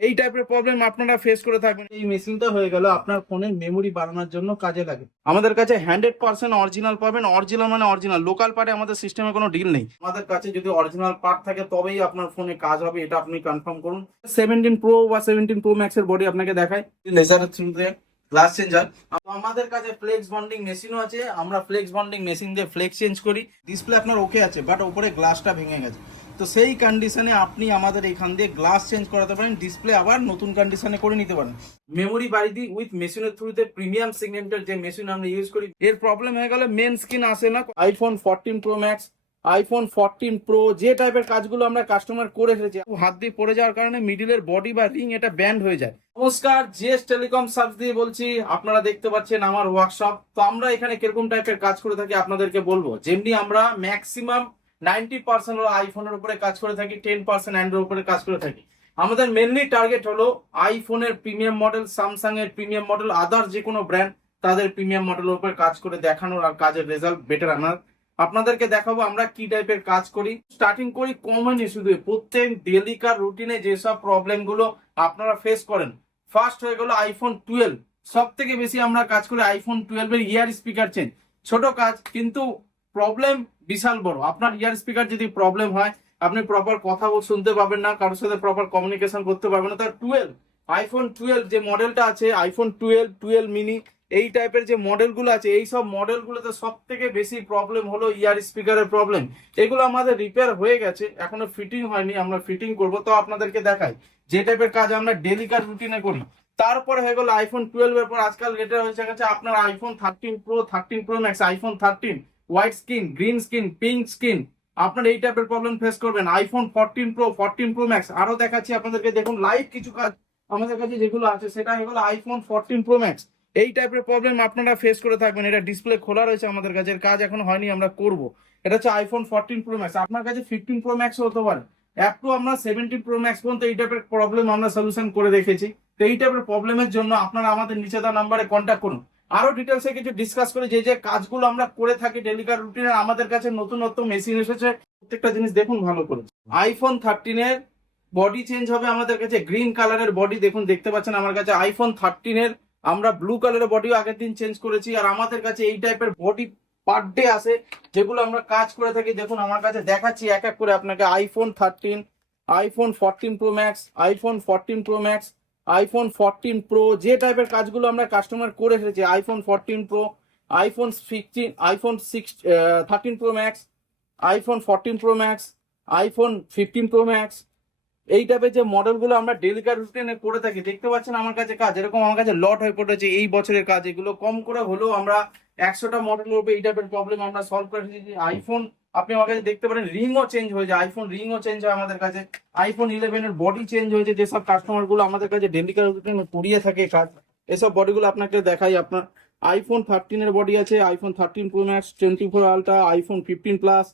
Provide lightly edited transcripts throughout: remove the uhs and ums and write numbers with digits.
এই টাইপের প্রবলেম আপনারা ফেস করে থাকবেন। এই মেশিনটা হয়ে গেল আপনার ফোনের মেমোরি বাড়ানোর জন্য কাজে লাগে। আমাদের কাছে 100% অরিজিনাল পাবেন। অরিজিনাল মানে অরিজিনাল, লোকাল পার্টে আমাদের সিস্টেমে কোনো ডিল নেই। আমাদের কাছে যদি অরিজিনাল পার্ট থাকে তবেই আপনার ফোনে কাজ হবে, এটা আপনি কনফার্ম করুন। 17 প্রো বা 17 প্রো ম্যাক্স এর বডি আপনাকে দেখায় লেজারের থ্রুতে গ্লাস চেঞ্জার। আমাদের কাছে ফ্লেক্স বন্ডিং মেশিনও আছে, আমরা ফ্লেক্স বন্ডিং মেশিন দিয়ে ফ্লেক্স চেঞ্জ করি। ডিসপ্লে আপনার ওকে আছে, বাট উপরে গ্লাসটা ভেঙে গেছে, তো সেই কন্ডিশনে আপনি আমাদের এখান দিয়ে গ্লাস চেঞ্জ করাতে পারেন, ডিসপ্লে আবার নতুন কন্ডিশনে করে নিতে পারেন। মেমোরি বাড়ি দিই উইথ মেশিনের থ্রুতে, প্রিমিয়াম সেগমেন্টের যে মেশিন আমরা ইউজ করি। এর প্রবলেম হয়ে গেলে মেন স্ক্রিন আসে না। IPhone 14 pro max, iPhone 14 pro যে টাইপের কাজগুলো আমরা কাস্টমার করে এসেছি, হাত দিয়ে পড়ে যাওয়ার কারণে মিডিলের বডি বা রিং এটা ব্যান্ড হয়ে যায়। নমস্কার, জিএস টেলিকম সার্চ দিয়ে বলছি। আপনারা দেখতে পাচ্ছেন আমার ওয়ার্কশপ। তো আমরা এখানে কিরকম টাইপের কাজ করে থাকি আপনাদেরকে বলবো। যেমনি আমরা ম্যাক্সিমাম 90% হলো আইফোনের উপরে কাজ করে থাকি, 10% অ্যান্ড্রয়েড উপরে কাজ করে থাকি। আমাদের মেনলি টার্গেট হলো আইফোনের প্রিমিয়াম মডেল, স্যামসাং এর প্রিমিয়াম মডেল, আদার যে কোনো ব্র্যান্ড তাদের প্রিমিয়াম মডেলের উপরে কাজ করে দেখানোর আর কাজের রেজাল্ট বেটার আনার। আপনাদেরকে দেখাবো আমরা কি টাইপের কাজ করি। স্টার্টিং করি কমন ইস্যু দিয়ে। প্রত্যেক ডেলিকার রুটিনে যেসব প্রবলেম গুলো আপনারা ফেস করেন, ফার্স্ট হয়ে গেল আইফোন 12। সব থেকে বেশি আমরা কাজ করি আইফোন 12 এর ইয়ার স্পিকার চেঞ্জ। ছোট কাজ কিন্তু প্রবলেম বিশাল বড়। আপনার ইয়ার স্পিকার যদি প্রবলেম হয়, আপনি প্রপার কথা শুনতে পাবেন না, কারোর সাথে প্রপার কমিউনিকেশন করতে পারবেন না। তার 12 আইফোন 12 যে মডেলটা আছে, আইফোন 12, 12 মিনি, এই টাইপের যে মডেলগুলো আছে, এই সব মডেলগুলোতে সব থেকে বেশি প্রবলেম হলো ইয়ার স্পিকারের প্রবলেম। এগুলো আমাদের রিপেয়ার হয়ে গেছে, এখনো ফিটিং হয়নি, আমরা ফিটিং করব। তো আপনাদেরকে দেখাই যে টাইপের কাজ আমরা ডেলিকার রুটিনে করি। তারপরে হয়ে গেল আইফোন 12 এর পর আজকাল এটা হয়েছে গেছে আপনার iPhone 13 pro, 13 pro max, iPhone 13 white screen, green screen, pink screen, আপনার এই টাইপের প্রবলেম ফেস করবেন। আইফোন 14 প্রো, 14 প্রো ম্যাক্স, আরো দেখাচ্ছি আপনাদেরকে। দেখুন লাইভ কিছু কাজ আমাদের কাছে যেগুলো আছে, সেটা হয়ে গেল আইফোন 14 প্রো ম্যাক্স। এই টাইপের প্রবলেম আপনারা ফেস করে থাকবেন। এটা ডিসপ্লে খোলা রয়েছে আমাদের কাছে, এর কাজ এখন হয়নি, আমরা করব। এটা হচ্ছে আইফোন 14 প্রো ম্যাক্স। আপনার কাছে 15 প্রো ম্যাক্স হতে পারে, অ্যাপ টু আমরা 17 প্রো ম্যাক্স পর্যন্ত এই টাইপের প্রবলেম আমরা সলিউশন করে রেখেছি। তো এই টাইপের প্রবলেমের জন্য আপনারা আমাদের নিচে দেওয়া নাম্বারে কন্ট্যাক্ট করুন। আরো ডিটেলসে কিছু ডিসকাস করে যে যে কাজগুলো আমরা করে থাকি ডেলিকার রুটিনে। আমাদের কাছে নতুন নতুন মেশিন এসেছে, প্রত্যেকটা জিনিস দেখুন ভালো করে। আইফোন 13 এর বডি চেঞ্জ হবে আমাদের কাছে, গ্রিন কালারের বডি দেখুন, দেখতে পাচ্ছেন আমার কাছে। আইফোন 13 এর আমরা ব্লু কালারের বডিও আগের দিন চেঞ্জ করেছি। আর আমাদের কাছে এই টাইপের বডি পার ডে আসে, যেগুলো আমরা কাজ করে থাকি। দেখুন আমার কাছে দেখাচ্ছি এক এক করে আপনাকে। IPhone 13, iPhone 14 pro max, iPhone 14 pro max, iPhone 14 pro যে টাইপের কাজগুলো আমরা কাস্টমার করে এসেছি। IPhone 14 pro, iPhone 16, iPhone 13 pro max, iPhone 14 pro max, iPhone 15 pro max, এই টাইপের যে মডেলগুলো আমরা ডেলিকার রুটিনে করে থাকি। দেখতে পাচ্ছেন আমার কাছে কাজ এরকম আমার কাছে লট হয়ে পড়েছে এই বছরের কাজ। এগুলো কম করে হলেও আমরা 100টা মডেলের উপরে এই টাইপের প্রবলেম আমরা সলভ করে এসেছি। আইফোন আপনি আমার কাছে দেখতে পারেন রিংও চেঞ্জ হয়ে যায়, আইফোন রিংও চেঞ্জ হয় আমাদের কাছে। আইফোন 11 এর বডি চেঞ্জ হয়েছে, যেসব কাস্টমার গুলো আমাদের কাছে ডেলিকার রুটিনে করিয়ে থাকে কাজ, এসব বডিগুলো আপনাকে দেখাই। আপনার আইফোন 13 এর বডি আছে, iPhone 13 pro max, 24 ultra, iPhone 15 plus,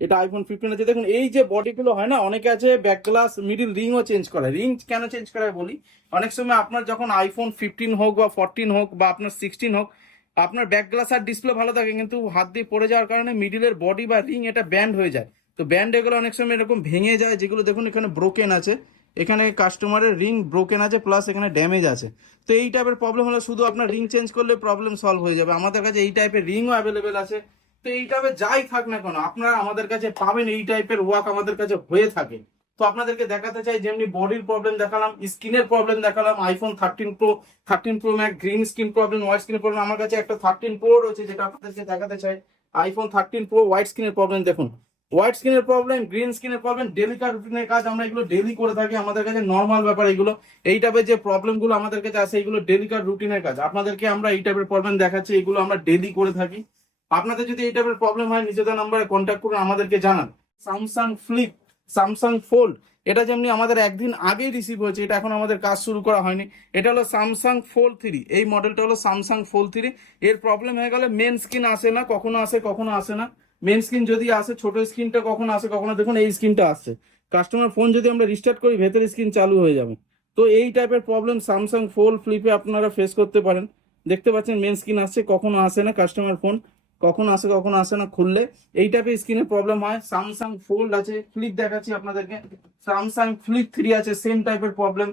এটা আইফোন 15 আছে। দেখুন এই যে বডিগুলো হয় না, অনেকে আছে ব্যাক গ্লাস মিডিল রিংও চেঞ্জ করে। রিং কেন চেঞ্জ করে বলি, অনেক সময় আপনার যখন আইফোন 15 হোক বা 14 হোক বা আপনার 16 হোক, আপনার ব্যাক গ্লাস আর ডিসপ্লে ভালো থাকে, কিন্তু হাত দিয়ে পড়ে যাওয়ার কারণে মিডিলের বডি বা রিং এটা ব্যান্ড হয়ে যায়। তো ব্যান্ড এগুলো অনেক সময় এরকম ভেঙে যায়, যেগুলো দেখুন এখানে ব্রোকেন আছে, এখানে কাস্টমারের রিং ব্রোকেন আছে, প্লাস এখানে ড্যামেজ আছে। তো এই টাইপের প্রবলেম হলে শুধু আপনার রিং চেঞ্জ করলে প্রবলেম সলভ হয়ে যাবে। আমাদের কাছে এই টাইপের রিংও অ্যাভেলেবেল আছে। তো এই টাইপের যাই থাক না কেন আপনারা আমাদের কাছে পাবেন, এই টাইপের ওয়ার্ক আমাদের কাছে হয়ে থাকে। তো আপনাদেরকে দেখাতে চাই, যেমনি বডির প্রবলেম দেখালাম, স্কিনের প্রবলেম দেখালাম, iPhone 13 pro, 13 pro max, green skin problem, white skin problem. আমার কাছে একটা 13 প্রো রয়েছে যেটা আপনাদেরকে দেখাতে চাই। আইফোন 13 প্রো হোয়াইট স্কিনের প্রবলেম দেখুন, হোয়াইট স্কিনের প্রবলেম, গ্রিন স্কিনের প্রবলেম, ডেলিকার রুটিনের কাজ আমরা এগুলো ডেলি করে থাকি। আমাদের কাছে নর্মাল ব্যাপার এগুলো। এই টাইপের যে প্রবলেম গুলো আমাদের কাছে আছে, এগুলো ডেলিকার রুটিনের কাজ। আপনাদেরকে আমরা এই টাইপের প্রবলেম দেখাচ্ছি, এগুলো আমরা ডেলি করে থাকি। আপনাদের যদি এই টাইপের প্রবলেম হয় নিজেদের নাম্বারে কন্ট্যাক্ট করুন, আমাদেরকে জানান। স্যামসাং ফ্লিপ, স্যামসাং ফোল্ড, এটা যেমনি আমাদের একদিন আগেই রিসিভ হয়েছে, এটা এখন আমাদের কাজ শুরু করা হয়নি। এটা হলো স্যামসাং ফোল্ড 3, এই মডেলটা হলো স্যামসাং ফোল্ড 3। এর প্রবলেম হয়ে গেলে মেন স্ক্রিন আসে না, কখনো আসে কখনো আসে না। মেন স্ক্রিন যদি আসে, ছোট স্ক্রিনটা কখনো আসে কখনো, দেখুন এই স্ক্রিনটা আসছে। কাস্টমার ফোন যদি আমরা রিস্টার্ট করি, ভেতরে স্ক্রিন চালু হয়ে যাবে। তো এই টাইপের প্রবলেম স্যামসাং ফোল্ড ফ্লিপে আপনারা ফেস করতে পারেন। দেখতে পাচ্ছেন মেন স্ক্রিন আসছে, কখনো আসে না, কাস্টমার ফোন কখনো আসে কখনো আসে না খুললে, এই টাইপের স্ক্রিনের প্রবলেম হয়। স্যামসাং ফোল্ড আছে, ফ্লিপ দেখাচ্ছি আপনাদেরকে, স্যামসাং ফ্লিপ 3 আছে, সেম টাইপের প্রবলেম।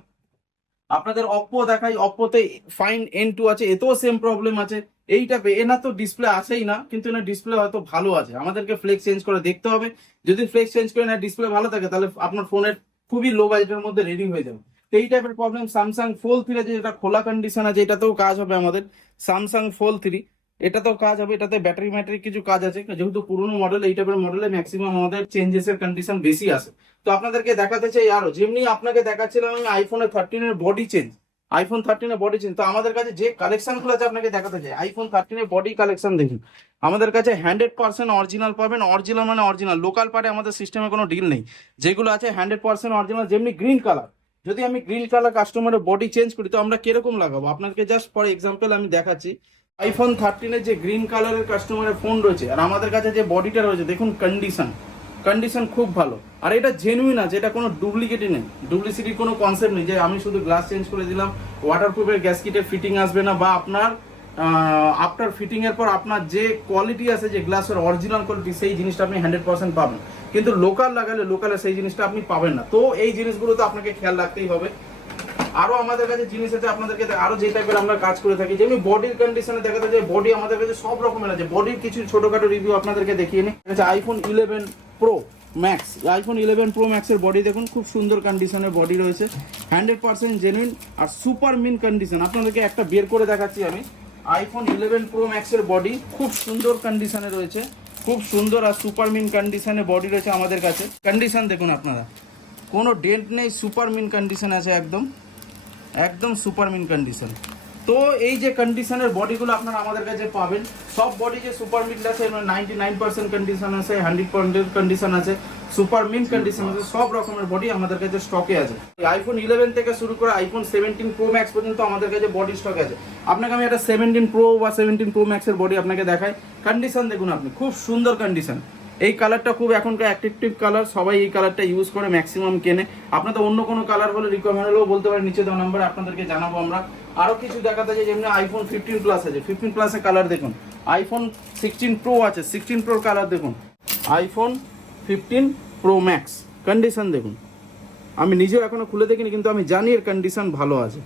আপনাদের অপ্পো দেখাই, অপ্পোতে ফাইন N2 আছে, এতেও সেম প্রবলেম আছে। এইটা এনার তো ডিসপ্লে আসেই না, কিন্তু এনার ডিসপ্লে হয়তো ভালো আছে, আমাদেরকে ফ্লেক্স চেঞ্জ করে দেখতে হবে। যদি ফ্লেক্স চেঞ্জ করে না ডিসপ্লে ভালো থাকে, তাহলে আপনার ফোনের খুবই লো বাজেটের মধ্যে রেডি হয়ে যাবে। তো এই টাইপের প্রবলেম স্যামসাং ফোল্ড 3 আছে, যেটা খোলা কন্ডিশন আছে, এটাতেও কাজ হবে আমাদের। স্যামসাং ফোল্ড 3 এটাতেও কাজ হবে, এটাতে ব্যাটারি ম্যাটারি কিছু কাজ আছে, যেহেতু পুরোনো মডেল, এই টাইপের মডেলে ম্যাক্সিমাম আমাদের চেঞ্জেস এর কন্ডিশন বেশি আসে। তো আপনাদেরকে দেখাতে চাই আরো, যেমনি আপনাকে দেখাচ্ছিলাম আমি আইফোনের 13 এর বডি চেঞ্জ, আইফোন 13 এর বডি চেঞ্জ। তো আমাদের কাছে যে কালেকশন গুলো আছে আপনাকে দেখাতে চাই, আইফোন 13 এর বডি কালেকশন দেখুন। আমাদের কাছে 100% অরিজিনাল পাবেন, অরিজিনাল মানে অরিজিনাল, লোকাল পার্টে আমাদের সিস্টেমে কোনো ডিল নেই। যেগুলো আছে 100% অরিজিনাল, যেমনি গ্রিন কালার, যদি আমি গ্রিন কালার কাস্টমারের বডি চেঞ্জ করি তো আমরা কিরকম লাগাবো আপনাকে জাস্ট ফর এক্সাম্পল আমি দেখাচ্ছি। আইফোন 13 এর যে গ্রিন কালারের কাস্টমারের ফোন রয়েছে, আর আমাদের কাছে যে বডিটা রয়েছে দেখুন, কন্ডিশন খুব ভালো, আর এটা জেনুইন আছে, এটা কোনো ডুপ্লিকেটই নেই, ডুপ্লিসিটির কোনো কনসেপ্ট নেই যে আমি শুধু গ্লাস চেঞ্জ করে দিলাম, ওয়াটারপ্রুফের গ্যাসকিটের ফিটিং আসবে না, বা আপনার আফটার ফিটিং এর পর আপনার যে কোয়ালিটি আছে, যে গ্লাসের অরিজিনাল কোয়ালিটি, সেই জিনিসটা আপনি 100% পাবেন। কিন্তু লোকাল লাগালে লোকালে সেই জিনিসটা আপনি পাবেন না। তো এই জিনিসগুলো তো আপনাকে খেয়াল রাখতেই হবে। আরো আমাদের কাছে জিনিস আছে, আপনাদেরকে আরো যে টাইপের আমরা কাজ করে থাকি, যেমনি বডির কন্ডিশনে দেখাতে যায়, বডি আমাদের কাছে সব রকমের আছে। বডির কিছু ছোটখাটো রিভিউ আপনাদেরকে দেখিয়ে নিই। IPhone 11 pro max, iPhone 11 pro ম্যাক্সের বডি দেখুন, খুব সুন্দর কন্ডিশনের বডি রয়েছে, 100% জেনুইন আর সুপার মিন কন্ডিশন। আপনাদেরকে একটা বের করে দেখাচ্ছি আমি। আইফোন 11 প্রো ম্যাক্সের বডি খুব সুন্দর কন্ডিশনে রয়েছে, খুব সুন্দর আর সুপার মিন কন্ডিশনে বডি রয়েছে আমাদের কাছে। কন্ডিশন দেখুন আপনারা, কোনো ডেন্ট নেই, সুপার মিন কন্ডিশন আছে, একদম একদম সুপার মিন কন্ডিশন। তো এই যে কন্ডিশনের বডিগুলো আপনারা আমাদের কাছে পাবেন, সব বডি যে সুপার মিন আছে, 99% কন্ডিশন আছে, 100% কন্ডিশন আছে, সুপার মিন কন্ডিশন আছে, সব রকমের বডি আমাদের কাছে স্টকে আছে। আইফোন 11 থেকে শুরু করে আইফোন 17 প্রো ম্যাক্স পর্যন্ত আমাদের কাছে বডি স্টক আছে। আপনাকে আমি একটা 17 প্রো বা 17 প্রো ম্যাক্সের বডি আপনাকে দেখাই। কন্ডিশন দেখুন আপনি, খুব সুন্দর কন্ডিশন। এই কালারটা খুব এখনকার অ্যাট্রাকটিভ কালার, সবাই এই কালারটা ইউজ করে ম্যাক্সিমাম কেনে। আপনাদের অন্য কোনো কালার হলে রিকমেন্ড হলেও বলতে পারেন, নিচে দেওয়া নাম্বারে আপনাদেরকে জানাবো আমরা। আরো কিছু দেখাতে চাই, যেমনি আইফোন 15 প্লাস আছে, 15 প্লাসের কালার দেখুন। আইফোন 16 প্রো আছে, 16 প্রোর কালার দেখুন। আইফোন 15 প্রো ম্যাক্স কন্ডিশন দেখুন, আমি নিজেও এখনো খুলে দেখিনি, কিন্তু আমি জানি এর কন্ডিশন ভালো আছে,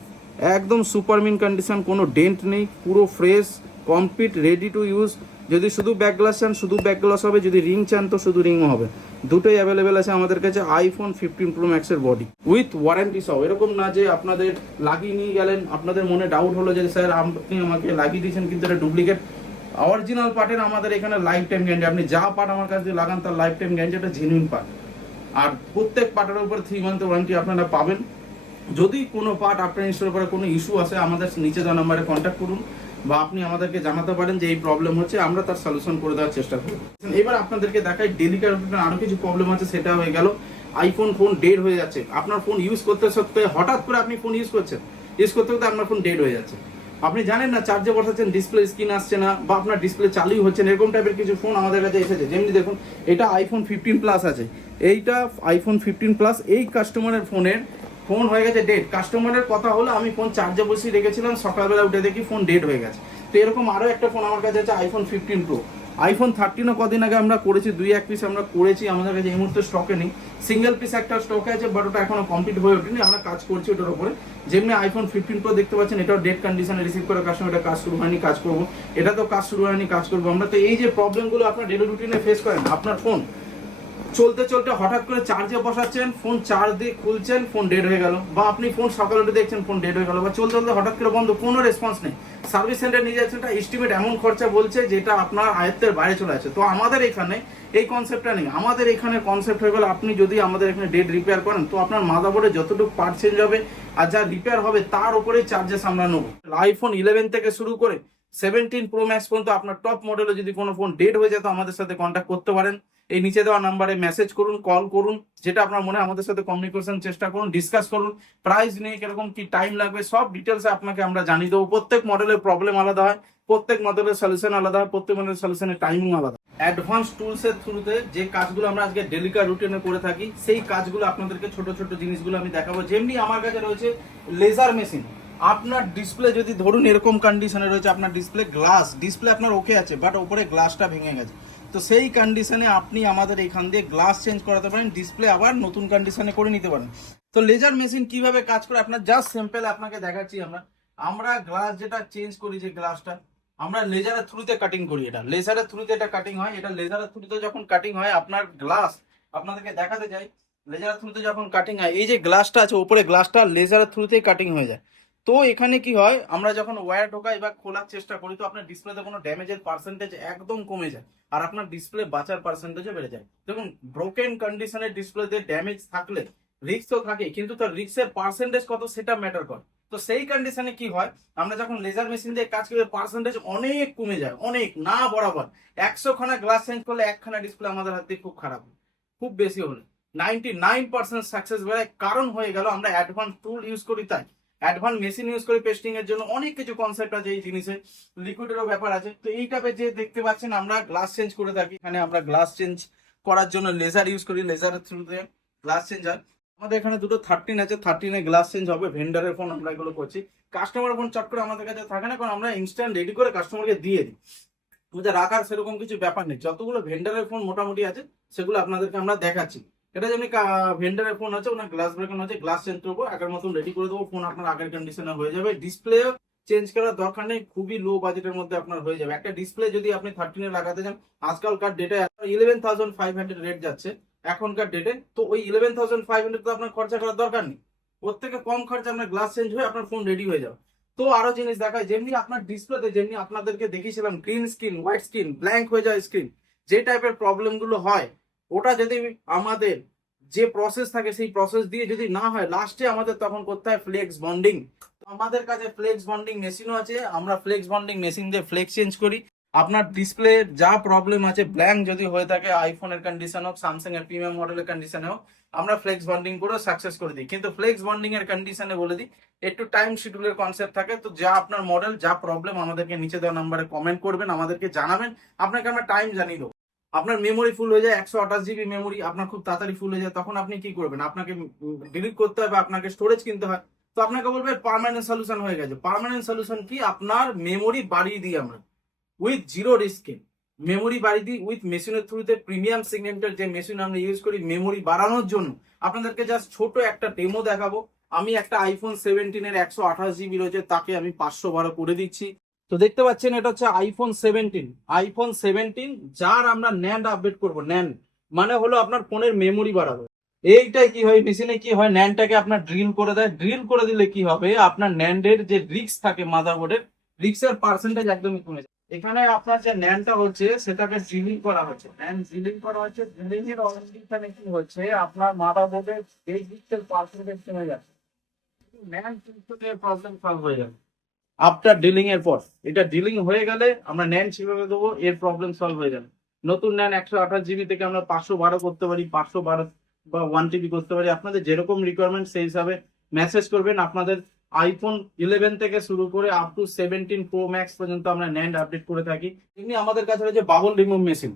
একদম সুপার মিন কন্ডিশন, কোনো ডেন্ট নেই, পুরো fresh complete ready to use. যদি শুধু ব্যাক গ্লাস চান শুধু ব্যাক গ্লাস হবে, যদি রিং চান তো শুধু রিংও হবে, দুটোই অ্যাভেলেবেল আছে আমাদের কাছে। আইফোন 15 প্রো ম্যাক্সের বডি উইথ ওয়ারেন্টি সহ, এরকম না যে আপনাদের লাগিয়ে নিয়ে গেলেন, আপনাদের মনে ডাউট হলো যে স্যার আপনি আমাকে লাগিয়ে দিয়েছেন কিন্তু এটা ডুপ্লিকেট। অরিজিনাল পার্টের আমাদের এখানে লাইফ টাইম গ্যারান্টি, আপনি যা পার্ট আমার কাছে লাগান তার লাইফ টাইম গ্যারান্টি, এটা জেনুইন পার্ট। আর প্রত্যেক পার্টের উপর 3 মান্থ ওয়ারেন্টি আপনারা পাবেন। যদি কোনো পার্ট আপনার ইনস্টল করে কোনো ইস্যু আসে, আমাদের নিচে দেওয়া নাম্বারে কন্ট্যাক্ট করুন, বা আপনি আমাদেরকে জানাতে পারেন যে এই প্রবলেম হচ্ছে, আমরা তার সলিউশন করে দেওয়ার চেষ্টা করব। এবার আপনাদেরকে দেখাই ডেলিকার আরো কিছু প্রবলেম আছে, সেটা হয়ে গেল আইফোন ফোন ডেড হয়ে যাচ্ছে। আপনার ফোন ইউজ করতে সত্ত্বে হঠাৎ করে আপনি ফোন ইউজ করতে করতে আপনার ফোন ডেড হয়ে যাচ্ছে, আপনি জানেন না, চার্জে বসাচ্ছেন, ডিসপ্লে স্ক্রিন আসছে না, বা আপনার ডিসপ্লে চালুই হচ্ছে না, এরকম টাইপের কিছু ফোন আমাদের কাছে এসেছে। যেমনি দেখুন, এটা আইফোন 15 প্লাস আছে, এইটা আইফোন 15 প্লাস, এই কাস্টমারের ফোন হয়ে গেছে ডেড। কাস্টমারের কথা হলো আমি ফোন চার্জে বসিয়ে রেখেছিলাম, সকালবেলা উঠে দেখি ফোন ডেড হয়ে গেছে। তো এরকম আরো একটা ফোন আমার কাছে আছে, আইফোন 15 প্রো। আইফোন 13ও কদিন আগে আমরা করেছি, 2-1 পিস আমরা করেছি, আমাদের কাছে এই মুহূর্তে স্টকে নেই। সিঙ্গেল পিস একটা স্টকে আছে, বাট ওটা এখনো কমপ্লিট হয়ে ওঠেনি, আমরা কাজ করছি ওটার উপরে। যেমনি আইফোন 15 প্রো দেখতে পাচ্ছেন, এটাও ডেড কন্ডিশনে রিসিভ করে কাস্টমার, এটা কাজ শুরু হয়নি, কাজ করবো, এটা তো কাজ শুরু হয়নি, কাজ করবো আমরা। তো এই যে প্রবলেমগুলো আপনার ডেলি রুটিনে ফেস করেন, আপনার ফোন চলতে চলতে হঠাৎ করে চার্জে বসাচ্ছেন, ফোন চার্জ দিয়ে খুলছেন, ফোন ডেড হয়ে গেল, বা আপনি ফোন সকালে উঠে দেখছেন ফোন ডেড হয়ে গেল, বা চলতে চলতে হঠাৎ করে বন্ধ, কোনো রেসপন্স নেই, সার্ভিস সেন্টার নিয়ে যাচ্ছেন, এস্টিমেট এমন খরচা বলছে যেটা আপনার আয়ত্তের বাইরে চলে আসে। তো আমাদের এখানে এই কনসেপ্টটা নেই, আমাদের এখানে কনসেপ্ট হয়ে গেল, আপনি যদি আমাদের এখানে ডেড রিপেয়ার করেন তো আপনার মাদারবোর্ডে যতটুকু পার্ট চেঞ্জ হবে আর যা রিপেয়ার হবে তার উপরেই চার্জেস আমরা নেবো। আইফোন 11 থেকে শুরু করে 17 প্রো ম্যাক্স পর্যন্ত আপনার টপ মডেলে যদি কোনো ফোন ডেড হয়ে যায় তো আমাদের সাথে কন্ট্যাক্ট করতে পারেন। এই নিচে দেওয়া নাম্বারে মেসেজ করুন, কল করুন, যেটা আপনার মনে হয় আমাদের সাথে কমিউনিকেশন চেষ্টা করুন, ডিসকাস করুন, প্রাইস নিয়ে কিরকম কি টাইম লাগবে সব ডিটেলস আপনাকে আমরা জানিয়ে দেবো। প্রত্যেক মডেলের প্রবলেম আলাদা হয়, প্রত্যেক মডেলের সলিউশন আলাদা হয়, প্রত্যেক মডেলের সলিউশনের টাইমিং আলাদা। অ্যাডভান্স টুলসের থ্রুতে যে কাজগুলো আমরা আজকে ডেলিকার রুটিনে করে থাকি, সেই কাজগুলো আপনাদেরকে ছোট ছোট জিনিসগুলো আমি দেখাবো। যেমনি আমার কাছে রয়েছে লেজার মেশিন। আপনার ডিসপ্লে যদি ধরুন এরকম কন্ডিশনে রয়েছে, আপনার ডিসপ্লে আপনার ওকে আছে, বাট উপরে গ্লাসটা ভেঙে গেছে, তো সেই কন্ডিশনে আপনি আমাদের এখান দিয়ে গ্লাস চেঞ্জ করাতে পারেন, ডিসপ্লে আবার নতুন কন্ডিশনে করে নিতে পারেন। তো তো লেজার মেশিন কিভাবে কাজ করে আপনার জাস্ট সিম্পল আপনাকে দেখাচ্ছি। আমরা আমরা গ্লাস যেটা চেঞ্জ করি, যে গ্লাসটা আমরা লেজারের থ্রুতে কাটিং করি, এটা লেজারের থ্রুতে এটা কাটিং হয়। এটা লেজারের থ্রুতে যখন কাটিং হয় আপনার গ্লাস, আপনাদেরকে দেখাতে চাই, লেজারের থ্রুতে যখন কাটিং হয় এই যে গ্লাসটা আছে উপরে, গ্লাসটা লেজারের থ্রুতেই কাটিং হয়ে যায়। তো এখানে কি হয়, আমরা যখন ওয়্যার ঢোকাই বা খোলার চেষ্টা করি তো আপনার ডিসপ্লেতে কোনো ড্যামেজের পার্সেন্টেজ একদম কমে যায়, আর আপনার ডিসপ্লে বাঁচার পার্সেন্টেজও বেড়ে যায়। দেখুন ব্রোকেন কন্ডিশনের ডিসপ্লেতে ড্যামেজ থাকলে রিস্ক তো থাকে, কিন্তু তার রিস্কের পার্সেন্টেজ কত সেটা ম্যাটার করে। তো সেই কন্ডিশনে কি হয়, আমরা যখন লেজার মেশিন দিয়ে কাজ করি পার্সেন্টেজ অনেক কমে যায়, অনেক না বরাবর। 100 খানা গ্লাস চেঞ্জ করলে একখানা ডিসপ্লে আমাদের হাত দিয়ে খুব খারাপ হয়, খুব বেশি হলে 99% সাকসেস বেড়ায়। কারণ হয়ে গেল আমরা অ্যাডভান্স টুল ইউজ করি, তাই অ্যাডভান্স মেশিন ইউজ করি পেস্টিং এর জন্য। অনেক কিছু কনসেপ্ট আছে এই জিনিসে, লিকুইডেরও ব্যাপার আছে। তো এই টাইপের যে দেখতে পাচ্ছেন আমরা গ্লাস চেঞ্জ করে থাকি, এখানে আমরা গ্লাস চেঞ্জ করার জন্য লেজার ইউজ করি, লেজারের থ্রুতে গ্লাস চেঞ্জ হয়। আমাদের এখানে দুটো 13 আছে, 13 গ্লাস চেঞ্জ হবে। ভেন্ডারের ফোন আমরা এগুলো করছি, কাস্টমার ফোন চট করে আমাদের কাছে থাকে না, কারণ আমরা ইনস্ট্যান্ট রেডি করে কাস্টমারকে দিয়ে দিই। ওদের রাখার সেরকম কিছু ব্যাপার নেই। যতগুলো ভেন্ডারের ফোন মোটামুটি আছে সেগুলো আপনাদেরকে আমরা দেখাচ্ছি। এটা যেমনি ভেন্ডারের ফোন আছে, ওনার গ্লাস ব্রেকন আছে, গ্লাস চেঞ্জ করবো, আগের মতন রেডি করে দেবো, ফোন আপনার আগের কন্ডিশনে হয়ে যাবে। ডিসপ্লে চেঞ্জ করার দরকার নেই, খুবই লো বাজেটের মধ্যে আপনার হয়ে যাবে। একটা ডিসপ্লে যদি আপনি 13 লাগাতে চান, আজকালকার ডেটে 11,500 রেট যাচ্ছে এখনকার ডেটে, তো ওই 11,500 তো আপনার খরচা করার দরকার নেই। ওর থেকে কম খরচা আপনার গ্লাস চেঞ্জ হয়ে আপনার ফোন রেডি হয়ে যাবে। তো আরো জিনিস দেখায়, যেমনি আপনার ডিসপ্লেতে যেমনি আপনাদেরকে দেখিয়েছিলাম green screen, white screen, blank হয়ে যায় স্ক্রিন, যে টাইপের প্রবলেম গুলো হয়, ওটা যদি আমাদের যে প্রসেস থাকে সেই প্রসেস দিয়ে যদি না হয়, লাস্টে আমাদের তখন করতে হয় ফ্লেক্স বন্ডিং। আমাদের কাছে ফ্লেক্স বন্ডিং মেশিনও আছে, আমরা ফ্লেক্স বন্ডিং মেশিন দিয়ে ফ্লেক্স চেঞ্জ করি। আপনার ডিসপ্লে যা প্রবলেম আছে, ব্ল্যাঙ্ক যদি হয়ে থাকে, আইফোনের কন্ডিশন হোক, স্যামসাং এর প্রিমিয়াম মডেলের কন্ডিশনে হোক, আমরা ফ্লেক্স বন্ডিং করে সাকসেস করে দিই। কিন্তু ফ্লেক্স বন্ডিং এর কন্ডিশনে বলে দিই, একটু টাইম শিডিউলের কনসেপ্ট থাকে। তো যা আপনার মডেল, যা প্রবলেম, আমাদেরকে নিচে দেওয়া নাম্বারে কমেন্ট করবেন, আমাদেরকে জানাবেন, আপনাকে আমরা টাইম জানিয়ে দেবো। আপনার মেমোরি ফুল হয়ে যায়, 128 GB মেমোরি আপনার খুব তাড়াতাড়ি ফুল হয়ে যায়, তখন আপনি কি করবেন, আপনাকে ডিলিট করতে হবে, আপনাকে স্টোরেজ কিনতে হয়। তো আপনাকে বলবে পার্মানেন্ট সলিউশন হয়ে গেছে। পার্মানেন্ট সলিউশন কি, আপনার মেমোরি বাড়িয়ে দিই আমরা উইথ জিরো রিস্কে, মেমোরি বাড়িয়ে দিই উইথ মেশিনের থ্রুতে। প্রিমিয়াম সেগমেন্টের যে মেশিন আমরা ইউজ করি মেমোরি বাড়ানোর জন্য, আপনাদেরকে জাস্ট ছোট একটা ডেমো দেখাবো। আমি একটা আইফোন 17 এর 128 GB রয়েছে, তাকে আমি 512 করে দিচ্ছি। তো দেখতে পাচ্ছেন এটা হচ্ছে আইফোন 17 যার আমরা ন্যান্ড আপডেট করব। ন্যান্ড মানে হলো আপনার ফোনের মেমোরি বাড়াবে। এইটাই কি হয়, মেশিনে কি হয়, ন্যান্ডটাকে আপনার ড্রিল করে দেয়। ড্রিল করে দিলে কি হবে, আপনার ন্যান্ডের যে রিস্ক থাকে মাদারবোর্ডের, রিস্কের পার্সেন্টেজ একদমই কমে যায়। এখানে আপনার যে ন্যান্ডটা হচ্ছে সেটাকে ড্রিলিং করা হচ্ছে, ন্যান্ড ড্রিলিং করা হচ্ছে। ড্রিলিং এর অনেকখানে কি হচ্ছে, আপনার মাদারবোর্ডের এই রিস্কের পার্সেন্টেজ কমে যাচ্ছে, ন্যান্ড প্রবলেম সলভ হয়ে যাবে আফটার ডিলিং এর পর। এটা ডিলিং হয়ে গেলে আমরা ন্যান সেভাবে দেবো, এর প্রবলেম সলভ হয়ে যাবে। নতুন ন্যান 128 GB থেকে আমরা 512 করতে পারি, 512 বা 1 TB করতে পারি। আপনাদের যেরকম রিকোয়ারমেন্ট সেই হিসাবে মেসেজ করবেন। আপনাদের আইফোন 11 থেকে শুরু করে আপ টু 17 প্রো ম্যাক্স পর্যন্ত আমরা ন্যান্ড আপডেট করে থাকি। এমনি আমাদের কাছে রয়েছে বাবল রিমুভ মেশিন,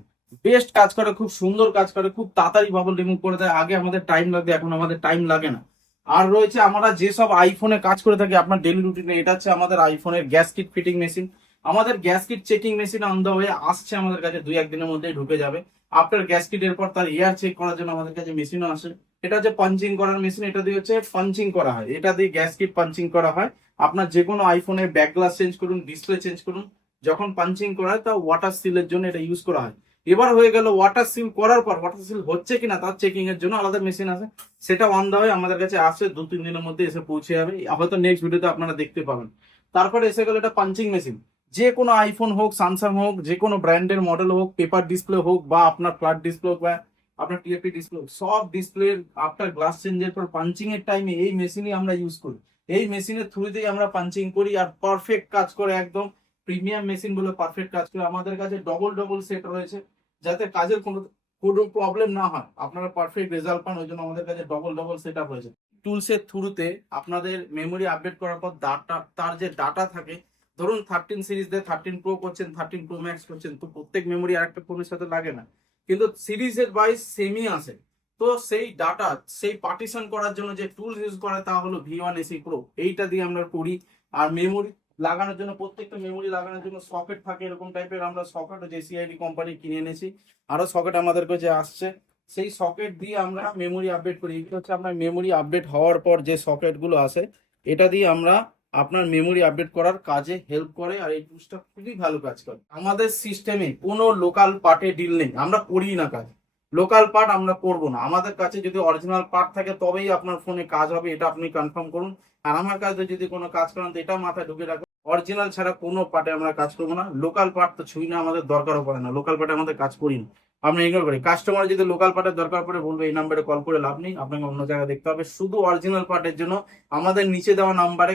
বেস্ট কাজ করে, খুব সুন্দর কাজ করে, খুব তাড়াতাড়ি বাবল রিমুভ করে দেয়। আগে আমাদের টাইম লাগবে, এখন আমাদের টাইম লাগে না। আর রয়েছে আমরা যেসব আইফোনে কাজ করে থাকি আপনার ডেলি রুটিনে, এটা হচ্ছে আমাদের আইফোনের গ্যাস কিট ফিটিং মেশিন। আমাদের gas kit checking machine on the way আসছে, আমাদের কাছে 2-1 দিনের মধ্যেই ঢুকে যাবে। আফটার গ্যাস কিট এর পর তার এয়ার চেক করার জন্য আমাদের কাছে মেশিনও আসে। এটা হচ্ছে পাঞ্চিং করার মেশিন, এটা দিয়ে হচ্ছে পাঞ্চিং করা হয়, এটা দিয়ে গ্যাস কিট পাঞ্চিং করা হয়। আপনার যে কোনো আইফোনের ব্যাক গ্লাস চেঞ্জ করুন, ডিসপ্লে চেঞ্জ করুন, যখন পাঞ্চিং করা হয় তা ওয়াটার সিলের জন্য এটা ইউজ করা হয়। এবার হয়ে গেল ওয়াটার সিল করার পর, ওয়াটার সিল হচ্ছে কিনা তার চেকিং এর জন্য আলাদা মেশিন আছে, সেটা অন দা ওয়ে আমাদের কাছে আসছে, 2-3 দিনের মধ্যে এসে পৌঁছে যাবে, হয়তো নেক্সট ভিডিওতে আপনারা দেখতে পাবেন। তারপরে এসে গেল এটা পাঞ্চিং মেশিন। যে কোনো আইফোন হোক, স্যামসাং হোক, যে কোনো ব্র্যান্ডের মডেল হোক, পেপার ডিসপ্লে হোক বা আপনার ফ্ল্যাট ডিসপ্লে হোক বা আপনার টিএফটি ডিসপ্লে হোক, সব ডিসপ্লের আফটার গ্লাস চেঞ্জের পর পাঞ্চিং এর টাইমে এই মেশিনই আমরা ইউজ করি। এই মেশিনের থ্রুতেই আমরা পাঞ্চিং করি, আর পারফেক্ট কাজ করে, একদম প্রিমিয়াম মেশিন গুলো পারফেক্ট কাজ করে। আমাদের কাছে ডবল ডবল সেট রয়েছে, যাতে কাজের কোনো কোনো প্রবলেম না হয়, আপনারা পারফেক্ট রেজাল্ট পান, ওই জন্য আমাদের কাছে ডবল ডবল সেট আপ হয়েছে। টুলসের থ্রুতে আপনাদের মেমোরি আপডেট করার পর ডাটা, তার যে ডাটা থাকে, ধরুন 13 সিরিজ দিয়ে 13 প্রো করছেন, 13 প্রো ম্যাক্স করছেন, তো প্রত্যেক মেমোরি আরেকটা ফোনের সাথে লাগে না, কিন্তু সিরিজের ওয়াইজ সেমই আসে। তো সেই ডাটা, সেই পার্টিশন করার জন্য যে টুলস ইউজ করে তা হলো V1 SE Pro, এইটা দিয়ে আমরা করি। আর মেমোরি লাগানোর জন্য, প্রত্যেকটা মেমোরি লাগানোর জন্য সকেট থাকে, এরকম টাইপের আমরা সকেট JCID কোম্পানি কিনে এনেছি। আরো সকেট আমাদের কাছে আসছে, সেই সকেট দিয়ে আমরা মেমোরি আপডেট করি। এগুলো হচ্ছে আপনার মেমোরি আপডেট হওয়ার পর যে সকেটগুলো আসে, এটা দিয়ে আমরা আপনার মেমোরি আপডেট করার কাজে হেল্প করে। আর এই টুলসটা খুবই ভালো কাজ করে। আমাদের সিস্টেমে কোনো লোকাল পার্টে ডিল নেই, আমরা করি না কাজ। লোকাল পার্ট আমরা করব না। আমাদের কাছে যদি অরিজিনাল পার্ট থাকে তবেই আপনার ফোনে কাজ হবে, এটা আপনি কনফার্ম করুন। আর আমার কাছে যদি কোনো কাজ করেন তো এটা মাথায় ঢুকে রাখুন, অরিজিনাল ছাড়া কোনো পার্টে আমরা কাজ করবো না। লোকাল পার্ট তো ছুঁই না, আমাদের দরকারও পড়ে না, লোকাল পার্টে আমাদের কাজ করি না, আমরা ইগনোর করি। কাস্টমার যদি লোকাল পার্টের দরকার পড়ে বলবে এই নাম্বারে কল করে লাভ নেই, আপনাকে অন্য জায়গায় দেখতে হবে। শুধু অরিজিনাল পার্টের জন্য আমাদের নিচে দেওয়া নাম্বারে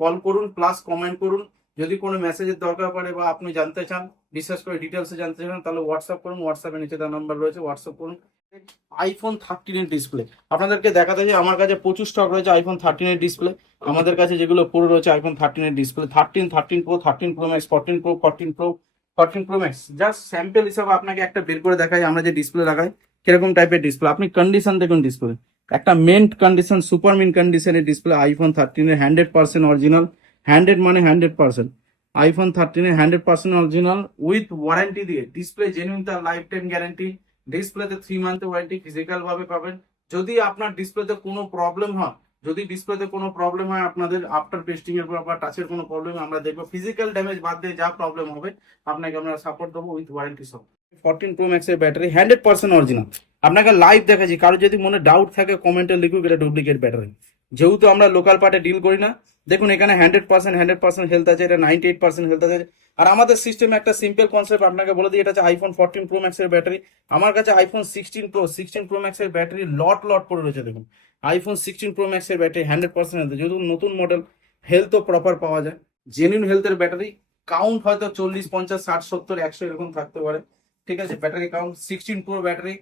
কল করুন, প্লাস কমেন্ট করুন। যদি কোনো মেসেজের দরকার পড়ে বা আপনি জানতে চান, বিশেষ করে ডিটেলসে জানতে চান, তাহলে হোয়াটসঅ্যাপ করুন। হোয়াটসঅ্যাপে নিচে দেওয়া নাম্বার রয়েছে, হোয়াটসঅ্যাপ করুন। আইফোন 13 এর ডিসপ্লে আপনাদেরকে দেখাতে চাই। আমার কাছে প্রচুর স্টক রয়েছে আইফোন 13 এর ডিসপ্লে। আমাদের কাছে যেগুলো পুরো রয়েছে আইফোন 13 এর display, 13, 13 pro, 13 pro max, 14 pro, 14 pro, 14 pro max. Just sample হিসাবে আপনাকে একটা বের করে দেখাই আমরা যে ডিসপ্লে লাগাই কিরকম টাইপের ডিসপ্লে। আপনি কন্ডিশন দেখুন, ডিসপ্লে একটা মেন্ট কন্ডিশন, সুপার মিন্ট কন্ডিশনের ডিসপ্লে। আইফোন 13 এর 100% অরিজিনাল, 100 মানে 100%। আইফোন 13 এর 100% অরিজিনাল উইথ ওয়ারেন্টি দিয়ে, ডিসপ্লে জেনুইন, তার লাইফ টাইম গ্যারান্টি। ডিসপ্লেতে 3 মান্থ ওয়ারেন্টি ফিজিক্যাল ভাবে পাবেন। যদি আপনার ডিসপ্লেতে কোনো প্রবলেম হয়, যদি ডিসপ্লেতে কোনো প্রবলেম হয় আপনাদের আফটার টেস্টিং এর পর বা টাচের কোনো প্রবলেম আমরা দেখবো, ফিজিক্যাল ড্যামেজ বাদ দিয়ে যা প্রবলেম হবে আপনাকে আমরা সাপোর্ট দেবো উইথ ওয়ারেন্টি সহ। 14 প্রো ম্যাক্স এর ব্যাটারি 100% অরিজিনাল। আপনাকে লাইভ দেখাচ্ছি, কারো যদি মনে ডাউট থাকে কমেন্টে লিখুক এটা ডুপ্লিকেট ব্যাটারি। যেহেতু আমরা লোকাল পার্টে ডিল করি না, দেখুন এখানে 100% হেলথ আছে, এটা 98% হেলথ আছে। আর আমাদের সিস্টেমে একটা সিম্পল কনসেপ্ট আপনাকে বলে দিই, এটা হচ্ছে আইফোন 14 প্রো ম্যাক্স এর ব্যাটারি। আমার কাছে আইফোন 16 প্রো ম্যাক্স এর ব্যাটারি লট লট পড়ে রয়েছে। দেখুন আইফোন 16 প্রো ম্যাক্স এর ব্যাটারি 100% হেলথ, যেহেতু নতুন মডেল, হেলথও প্রপার পাওয়া যায়। জেনুইন হেলথের ব্যাটারি। কাউন্ট হয়তো 40, 50, 60, 70, 100 এরকম থাকতে পারে, ঠিক আছে। ব্যাটারি কাউন্ট 16 প্রো ব্যাটারি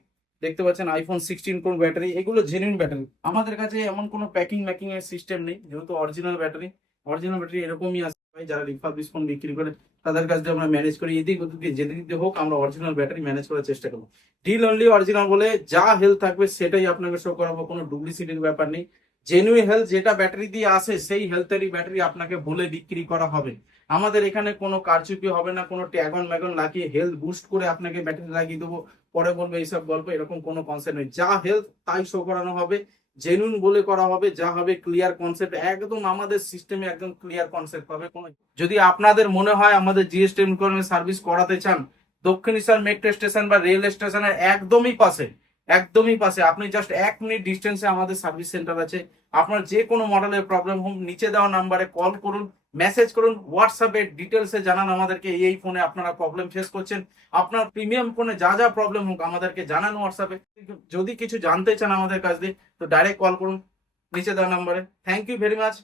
দেখতে পাচ্ছেন, আইফোন 16 প্রো ব্যাটারি, এগুলো জেনুইন ব্যাটারি। আমাদের কাছে এমন কোনো প্যাকিং ম্যাকিং এর সিস্টেম নেই, যেহেতু অরিজিনাল ব্যাটারি। অরিজিনাল ব্যাটারি এরকমই আসে ভাই, যারা রিফারবিশ ফোন বিক্রি করে তাদের কাছ থেকে আমরা ম্যানেজ করি। এদিক ওদিক দিয়ে যেদিক দিয়ে হোক আমরা অরিজিনাল ব্যাটারি ম্যানেজ করার চেষ্টা করবো। ডিল অনলি অরিজিনাল বলে যা হেলথ থাকবে সেটাই আপনাকে শো করাবো, কোনো ডুপ্লিসিটির ব্যাপার নেই। জেনুইন হেলথ যেটা ব্যাটারি দিয়ে আসে সেই হেলথেরই ব্যাটারি আপনাকে বলে বিক্রি করা হবে। আমাদের এখানে কোনো কারচুপি হবে না, কোনো ট্যাগন ম্যাগন লাগিয়ে হেলথ বুস্ট করে আপনাকে ব্যাটারি লাগিয়ে দেবো পরে বলবে এইসব গল্প, এরকম কোনো কনসেপ্ট নেই। যা হেলথ তাই শো করানো হবে, জেনুইন বলে করা হবে, যা হবে ক্লিয়ার কনসেপ্ট। একদম আমাদের সিস্টেমে একদম ক্লিয়ার কনসেপ্ট পাবে। কোনো যদি আপনাদের মনে হয় আমাদের জিএসটি সার্ভিস করাতে চান, দক্ষিণেশ্বর মেট্রো স্টেশন বা রেল স্টেশনের একদমই পাশে, একদমই পাশে, আপনি জাস্ট 1 মিনিট ডিস্টেন্সে আমাদের সার্ভিস সেন্টার আছে। আপনার যে কোনো মডেলের প্রবলেম হোক নিচে দেওয়া নাম্বারে কল করুন, মেসেজ করুন, হোয়াটসঅ্যাপে ডিটেলসে জানান আমাদেরকে এই ফোনে আপনারা প্রবলেম ফেস করছেন। আপনার প্রিমিয়াম ফোনে যা যা প্রবলেম হোক আমাদেরকে জানান হোয়াটসঅ্যাপে। যদি কিছু জানতে চান আমাদের কাছ দিয়ে তো ডাইরেক্ট কল করুন নিচে দেওয়া নাম্বারে। Thank you very much.